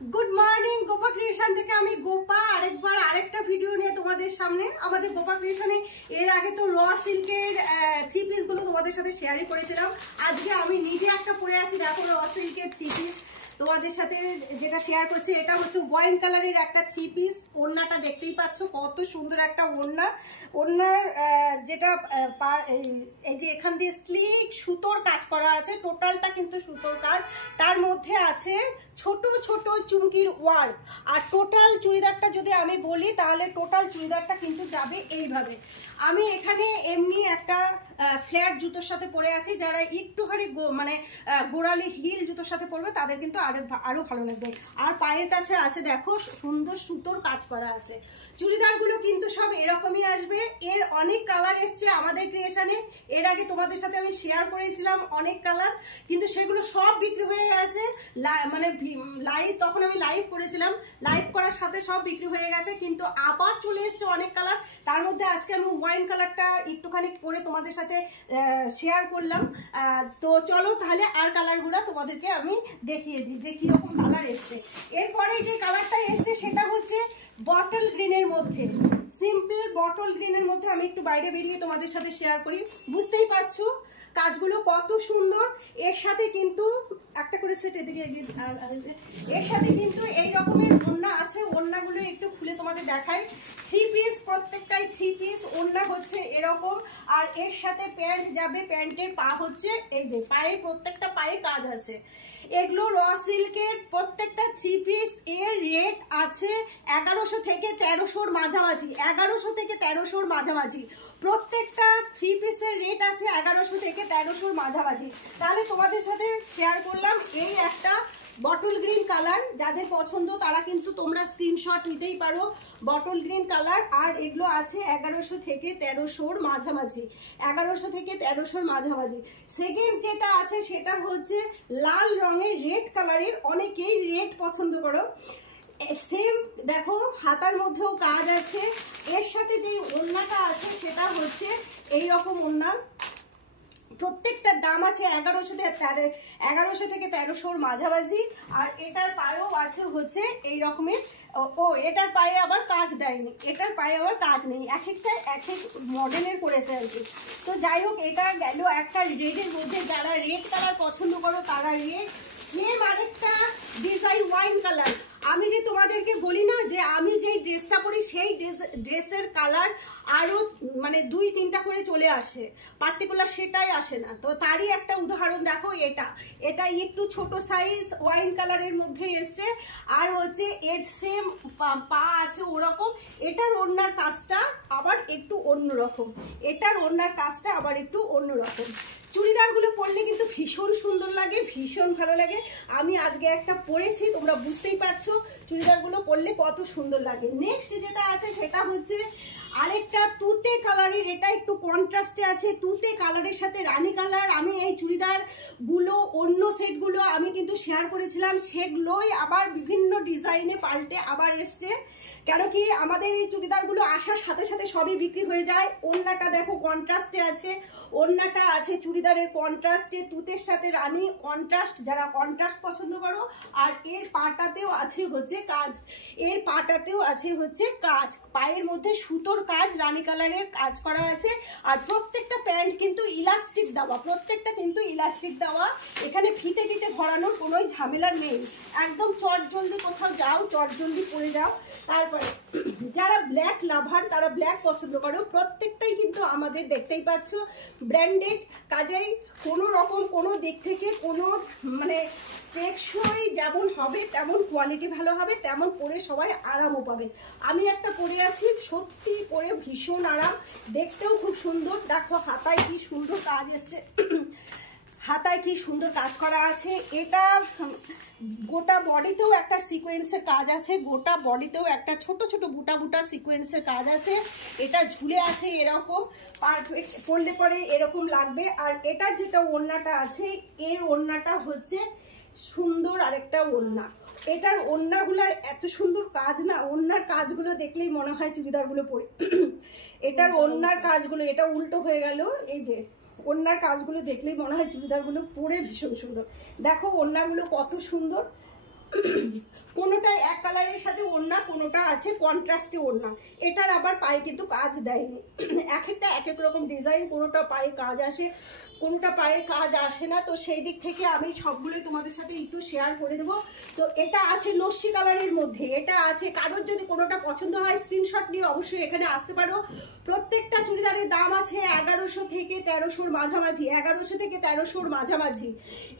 Good morning Gopa creation থেকে আমি গোপা আরেকবার আরেকটা ভিডিও নিয়ে তোমাদের সামনে। আমাদের গোপা ক্রিয়েশনে এর আগে তো র সিল্কের থ্রি পিস গুলো তোমাদের সাথে শেয়ারই করেছিলাম। আজকে আমি নিজে একটা পরে আছি, দেখো র সিল্কের থ্রি পিস তোমাদের সাথে যেটা শেয়ার করছি। এটা হচ্ছে ওয়াইন কালারের একটা থ্রি পিস। ওড়নাটা দেখতেই পাচ্ছ কত সুন্দর একটা ওড়না। ওড়নার যেটা এই যে এখান দিয়ে স্লিক সুতোর কাজ করা আছে, টোটালটা কিন্তু সুতোর কাজ। তার মধ্যে আছে ছোট ছোট চুমকির ওয়ার্ক। আর টোটাল চুড়িদারটা যদি আমি বলি তাহলে টোটাল চুড়িদারটা কিন্তু যাবে এইভাবে। আমি এখানে এমনি একটা ফ্ল্যাট জুতোর সাথে পরে আছি। যারা একটুখানি মানে গোড়ালি হিল জুতোর সাথে পরবে তাদের কিন্তু আরো ভালো লাগবে। আর পায়ের কাছে আছে দেখো সুন্দর সুতোর কাজ করা আছে। চুড়িদারগুলো কিন্তু সব এরকমই আসবে। এর অনেক কালার এসছে আমাদের ক্রিয়েশনে। এর আগে তোমাদের সাথে আমি শেয়ার করেছিলাম অনেক কালার, কিন্তু সেগুলো সব বিক্রি হয়ে গেছে। মানে লাইভ তখন আমি লাইভ করেছিলাম, লাইভ করার সাথে সব বিক্রি হয়ে গেছে। কিন্তু আবার চলে এসছে অনেক কালার। তার মধ্যে আজকে আমি ওয়াইন কালারটা একটুখানি পরে তোমাদের সাথে শেয়ার করলাম। তো চলো তাহলে আর কালারগুলো তোমাদেরকে আমি দেখিয়ে দিই যে কিরকম কালার এসছে। এরপরে যে কালারটা এসছে সেটা হচ্ছে বটল গ্রিনের মধ্যে, সিম্পল বটল গ্রিনের মধ্যে। আমি একটু বাইরে বেরিয়ে তোমাদের সাথে শেয়ার করি। বুঝতেই পারছো কাজগুলো কত সুন্দর। এর সাথে কিন্তু একটা করে সেট এদিকে, এর সাথে কিন্তু এই রকমের ওড়না আছে। ওড়নাগুলো একটু খুলে তোমাদের দেখাই। থ্রি পিস, প্রত্যেকটাই থ্রি পিস। ওড়না হচ্ছে এরকম, আর এর সাথে প্যান্ট যাবে। প্যান্টের পা হচ্ছে এই যে পায়ে, প্রত্যেকটা পায়ে কাজ আছে। এগুলো র সিল্কের প্রত্যেকটা থ্রি পিস। এর রেট আছে 1100 থেকে 1300-র মাঝামাঝি। 1100 থেকে 1300-র মাঝামাঝি প্রত্যেকটা থ্রি পিসের রেট আছে। 1100 থেকে 1300-র মাঝামাঝি। তাহলে তোমাদের সাথে শেয়ার করলাম এই একটা বটল গ্রিন কালার। যাদের পছন্দ তারা কিন্তু তোমরা স্ক্রিনশট নিতেই পারো। Bottle green colour. আর এগুলো আছে 1100 থেকে 1300-র মাঝামাঝি। 1100 থেকে 1300-র মাঝামাঝি। সেকেন্ড যেটা আছে সেটা হচ্ছে লাল রঙের রেড কালারের। অনেকেই রেড পছন্দ করো। সেম দেখো হাতার মধ্যেও কাজ আছে। এর সাথে যে ওড়নাটা আছে সেটা হচ্ছে এই রকম ওড়না। প্রত্যেকটার দাম আছে 1100 থেকে 1300-র মাঝামাঝি। আর এটার পায়েও আছে হচ্ছে এই রকমের। এটার পায়ে আবার কাজ দেয়নি, এটার পায়ে আবার কাজ নেই। এক একটা এক এক মডেলের করেছে আর কি। তো যাই হোক, এটা গেল একটা রেডের মধ্যে। যারা রেড কালার পছন্দ করো তারা রেড। সেম আরেকটা ডিজাইন ওয়াইন কালার। আমি যে তোমাদেরকে বলি না যে আমি যেই ড্রেসটা পরি সেই ড্রেসের কালার আরো মানে 2-3টা করে চলে আসে, পার্টিকুলার সেটাই আসে না। তো তারই একটা উদাহরণ দেখো। এটা একটু ছোট সাইজ ওয়াইন কালারের মধ্যে এসছে। আর হচ্ছে এর সেম পা আছে ওরকম। এটার ওড়নার কাজটা আবার একটু অন্যরকম। এটার ওড়নার কাজটা আবার একটু অন্যরকম। চুড়িদারগুলো পরলে কিন্তু ভীষণ সুন্দর লাগে, ভীষণ ভালো লাগে। আমি আজকে একটা পরেছি, তোমরা বুঝতেই পারছো চুড়িদারগুলো পরলে কত সুন্দর লাগে। নেক্সট যেটা আছে সেটা হচ্ছে আরেকটা তুতে কালারের। এটা একটু কন্ট্রাস্টে আছে, তুতে কালারের সাথে রানী কালার। আমি এই চুড়িদারগুলো অন্য সেটগুলো আমি কিন্তু শেয়ার করেছিলাম, সেগুলোই আবার বিভিন্ন ডিজাইনে পাল্টে আবার এসছে। কেন কি আমাদের এই চুড়িদারগুলো আসার সাথে সাথে সবই বিক্রি হয়ে যায়। ওড়নাটা দেখো কন্ট্রাস্টে আছে, ওড়নাটা আছে চুড়িদারের কন্ট্রাস্টে, তুতের সাথে রানী কন্ট্রাস্ট। যারা কন্ট্রাস্ট পছন্দ করো। আর এর পাটাতেও আছে হচ্ছে কাজ, এর পাটাতেও আছে হচ্ছে কাজ। পায়ের মধ্যে সুতোর কাজ, রানী কালারের কাজ করা আছে। আর প্রত্যেকটা প্যান্ট কিন্তু ইলাস্টিক দেওয়া, প্রত্যেকটা কিন্তু ইলাস্টিক দেওয়া। এখানে ফিতে টিতে ভরানোর কোনো ঝামেলা নেই। একদম চটজলদি কোথাও যাও চটজলদি পরে যাও। তারপরে যারা ব্ল্যাক লাভার তারা ব্ল্যাক পছন্দ করো। প্রত্যেকটাই কিন্তু আমাদের দেখতেই পাচ্ছ ব্র্যান্ডেড। কাজেই কোনো রকম কোনো দিক থেকে কোনো মানে টেকসই যেমন হবে তেমন কোয়ালিটি ভালো হবে, তেমন পরে সবাই আরামও পাবে। আমি একটা পরে আছি, সত্যি পরে ভীষণ আরাম, দেখতেও খুব সুন্দর। দেখো হাতায় কি সুন্দর কাজ এসছে, হাতায় কি সুন্দর কাজ করা আছে। এটা গোটা বডিতেও একটা সিকোয়েন্সের কাজ আছে, গোটা বডিতেও একটা ছোট ছোট বুটা বুটা সিকোয়েন্সের কাজ আছে। এটা ঝুলে আছে এরকম, পারফেক্ট পরলে পরে এরকম লাগবে। আর এটার যেটা ওড়নাটা আছে, এর ওড়নাটা হচ্ছে সুন্দর আরেকটা ওড়না। এটার ওড়নাগুলার এত সুন্দর কাজ না, ওড়নার কাজগুলো দেখলেই মনে হয় চুড়িদারগুলো পরে। এটার ওড়নার কাজগুলো, এটা উল্টো হয়ে গেল, এই যে ওড়নার কাজগুলো দেখলেই মনে হয় চুড়িদারগুলো পরে ভীষণ সুন্দর। দেখো ওড়নাগুলো কত সুন্দর। কোনোটা এক কালারের সাথে ওড়না, কোনোটা আছে কন্ট্রাস্টে ওড়না। এটার আবার পায়ে কিন্তু কাজ দেয়নি, এক একটা এক এক রকম ডিজাইন, কোনোটা পায়ে কাজ আসে, কোনোটা পায়ে কাজ আসে না। তো সেই দিক থেকে আমি সবগুলোই তোমাদের সাথে একটু শেয়ার করে দেবো। তো এটা আছে লস্যি কালারের মধ্যে, এটা আছে, কারোর যদি কোনোটা পছন্দ হয় স্ক্রিনশট নিয়ে অবশ্যই এখানে আসতে পারো। প্রত্যেকটা চুড়িদারের দাম আছে 1100 থেকে 1300-র মাঝামাঝি, 1100 থেকে 1300-র মাঝামাঝি।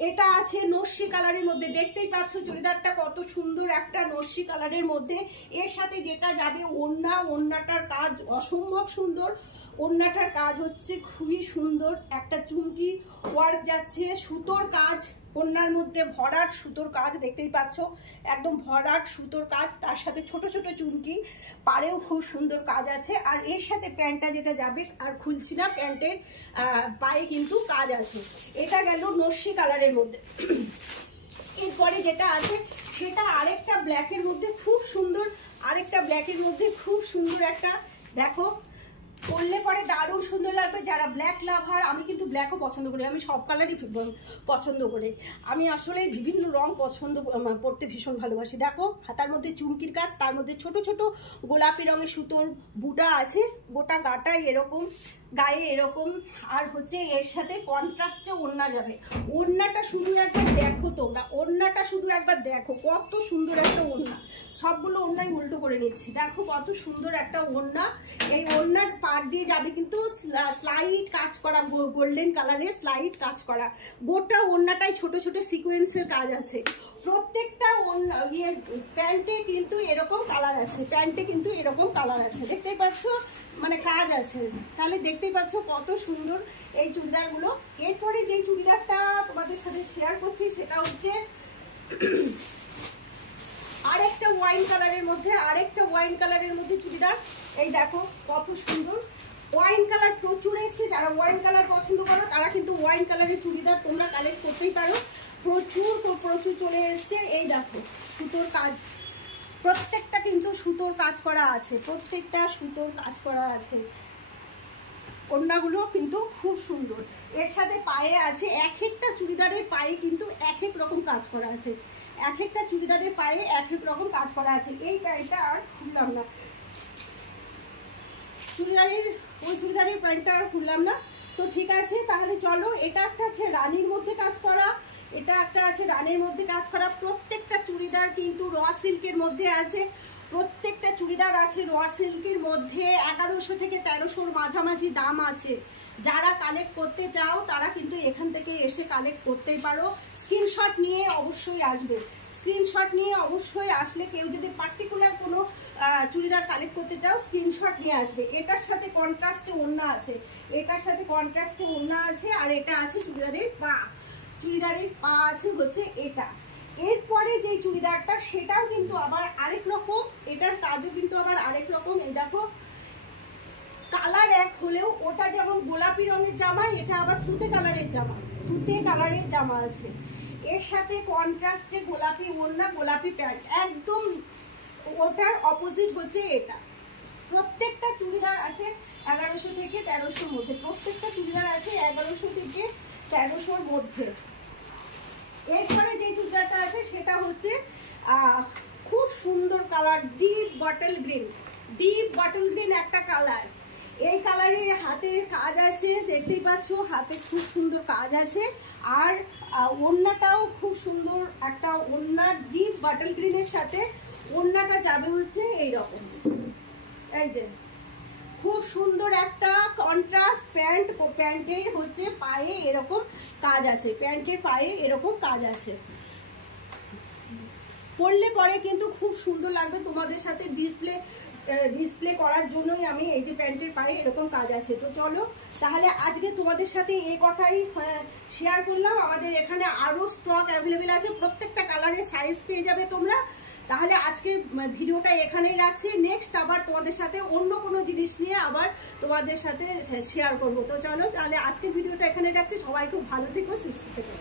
এটা আছে নস্যি কালারের মধ্যে, দেখতেই পাচ্ছ চুড়িদারটা কত সুন্দর একটা নস্যি কালারের মধ্যে। এর সাথে যেটা যাবে ওড়না, ওড়নাটার কাজ অসম্ভব সুন্দর, ওড়নাটার কাজ হচ্ছে খুবই সুন্দর, একটা চুমকি ওয়ার্ক যাচ্ছে, সুতোর কাজ ওড়নার মধ্যে, ভরাট সুতোর কাজ দেখতেই পাচ্ছ, একদম ভরাট সুতোর কাজ, তার সাথে ছোট ছোট চুমকি, পাড়েও খুব সুন্দর কাজ আছে। আর এর সাথে প্যান্টটা যেটা যাবে, আর খুলছি না, প্যান্টের পায়ে কিন্তু কাজ আছে। এটা গেল নস্যি কালারের মধ্যে। এরপরে যেটা আছে সেটা আরেকটা ব্ল্যাকের মধ্যে খুব সুন্দর, আরেকটা ব্ল্যাকের মধ্যে খুব সুন্দর একটা, দেখো পরলে পরে দারুণ সুন্দর লাগবে। যারা ব্ল্যাক লাভার, আমি কিন্তু ব্ল্যাকও পছন্দ করি, আমি সব কালারই পছন্দ করি, আমি আসলে বিভিন্ন রং পছন্দ পরতে ভীষণ ভালোবাসি। দেখো হাতার মধ্যে চুমকির কাজ, তার মধ্যে ছোট ছোট গোলাপি রঙের সুতোর বুটা আছে, গোটা গাটায় এরকম, গায়ে এরকম, আর হচ্ছে এর সাথে কন্ট্রাস্টে ওড়না যাবে। ওড়নাটা শুধু একবার দেখো তোমরা, ওড়নাটা শুধু একবার দেখো, কত সুন্দর একটা ওড়না। সবগুলো ওড়নাই উল্টো করে নিচ্ছি, দেখো কত সুন্দর একটা ওড়না। এই ওড়নার পাড় দিয়ে যাবে কিন্তু স্লাইড কাজ করা, গোল্ডেন কালারের স্লাইড কাজ করা, গোটা ওড়নাটাই ছোট ছোট সিকোয়েন্সের কাজ আছে। প্রত্যেকটা প্যান্টে কিন্তু এরকম কালার আছে, প্যান্টে কিন্তু এরকম কালার আছে, দেখতেই পাচ্ছ, মানে কাজ আছে। তাহলে দেখতেই পাচ্ছ কত সুন্দর এই চুড়িদারগুলো। এরপরে যে চুড়িদারটা তোমাদের সাথে শেয়ার করছি সেটা হচ্ছে আরেকটা ওয়াইন কালারের মধ্যে, আরেকটা ওয়াইন কালারের মধ্যে চুড়িদার। এই দেখো কত সুন্দর ওয়াইন কালার, প্রচুর এসছে। যারা ওয়াইন কালার পছন্দ করো তারা কিন্তু ওয়াইন কালারের চুড়িদার তোমরা কালেক্ট করতেই পারো, প্রচুর প্রচুর চলে এসছে। এই দেখো সুতোর কাজ, প্রত্যেকটা কিন্তু সুতোর কাজ করা আছে, প্রত্যেকটা সুতোর কাজ করা আছে। ওড়নাগুলো কিন্তু খুব সুন্দর। এর সাথে পায়ে আছে, এক একটা চুড়িদারের পায়ে কিন্তু এক এক রকম কাজ করা আছে, এক একটা চুড়িদারের পায়ে এক এক রকম কাজ করা আছে। এই প্যান্টটা আর খুললাম না, ওই চুড়িদারের প্যান্টটা আর খুললাম না। তো ঠিক আছে, তাহলে চলো, এটা একটা আছে রানীর মধ্যে কাজ করা, এটা একটা আছে রানীর মধ্যে কাজ করা। প্রত্যেকটা চুড়িদার কিন্তু র সিল্কের মধ্যে আছে, প্রত্যেকটা চুড়িদার আছে র সিল্কের মধ্যে। 1100 থেকে 1300-র মাঝামাঝি দাম আছে। যারা কালেক্ট করতে চাও তারা কিন্তু এখান থেকে এসে কালেক্ট করতেই পারো। স্ক্রিনশট নিয়ে অবশ্যই আসবে, স্ক্রিনশট নিয়ে অবশ্যই আসলে, কেউ যদি পার্টিকুলার কোনো চুড়িদার কালেক্ট করতে চাও স্ক্রিনশট নিয়ে আসবে। এটার সাথে কন্ট্রাস্টে ওড়না আছে, এটার সাথে কন্ট্রাস্টে ওড়না আছে, আর এটা আছে চুড়িদারের পা, চুড়িদারের পা আছে হচ্ছে এটা। এরপরে যে চুড়িদারটা সেটাও কিন্তু আবার আরেক রকম, এটার কাজও কিন্তু আবার আরেক রকম। এই দেখো কালার এক হলেও ওটা যেমন গোলাপি রঙের জামা, এটা আবার তুতে কালারের জামা, তুতে কালারের জামা আছে। এর সাথে কন্ট্রাস্টে গোলাপি ওড়না, গোলাপি প্যান্ট, একদম ওটার অপোজিট হচ্ছে এটা। প্রত্যেকটা চুড়িদার আছে 1100 থেকে 1300-র মধ্যে, প্রত্যেকটা চুড়িদার আছে 1100 থেকে 1300-র মধ্যে। এরপরে যে চুড়িদারটা আছে সেটা হচ্ছে খুব সুন্দর colour, deep bottle green, deep bottle green একটা কালার। এই কালারে হাতের কাজ আছে, দেখতেই পাচ্ছ হাতে খুব সুন্দর কাজ আছে। আর ওড়নাটাও খুব সুন্দর একটা ওড়না, ডিপ বটল গ্রিনের সাথে ওড়নাটা যাবে হচ্ছে এইরকম, এই যে খুব সুন্দর একটা কন্ট্রাস্ট প্যান্ট। প্যান্টের হচ্ছে পায়ে এরকম কাজ আছে, প্যান্টের পায়ে এরকম কাজ আছে। পরলে পরে কিন্তু খুব সুন্দর লাগবে, তোমাদের সাথে ডিসপ্লে করার জন্যই আমি এই যে প্যান্টের পায়ে এরকম কাজ আছে। তো চলো তাহলে আজকে তোমাদের সাথে এই কথাই শেয়ার করলাম। আমাদের এখানে আরও স্টক অ্যাভেলেবেল আছে, প্রত্যেকটা কালারের সাইজ পেয়ে যাবে তোমরা। তাহলে আজকের ভিডিওটা এখানেই রাখছি, নেক্সট আবার তোমাদের সাথে অন্য কোনো জিনিস নিয়ে আবার তোমাদের সাথে শেয়ার করবো। তো চলো তাহলে আজকের ভিডিওটা এখানে রাখছি, সবাই খুব ভালো থেকো, সুস্থ থেকো।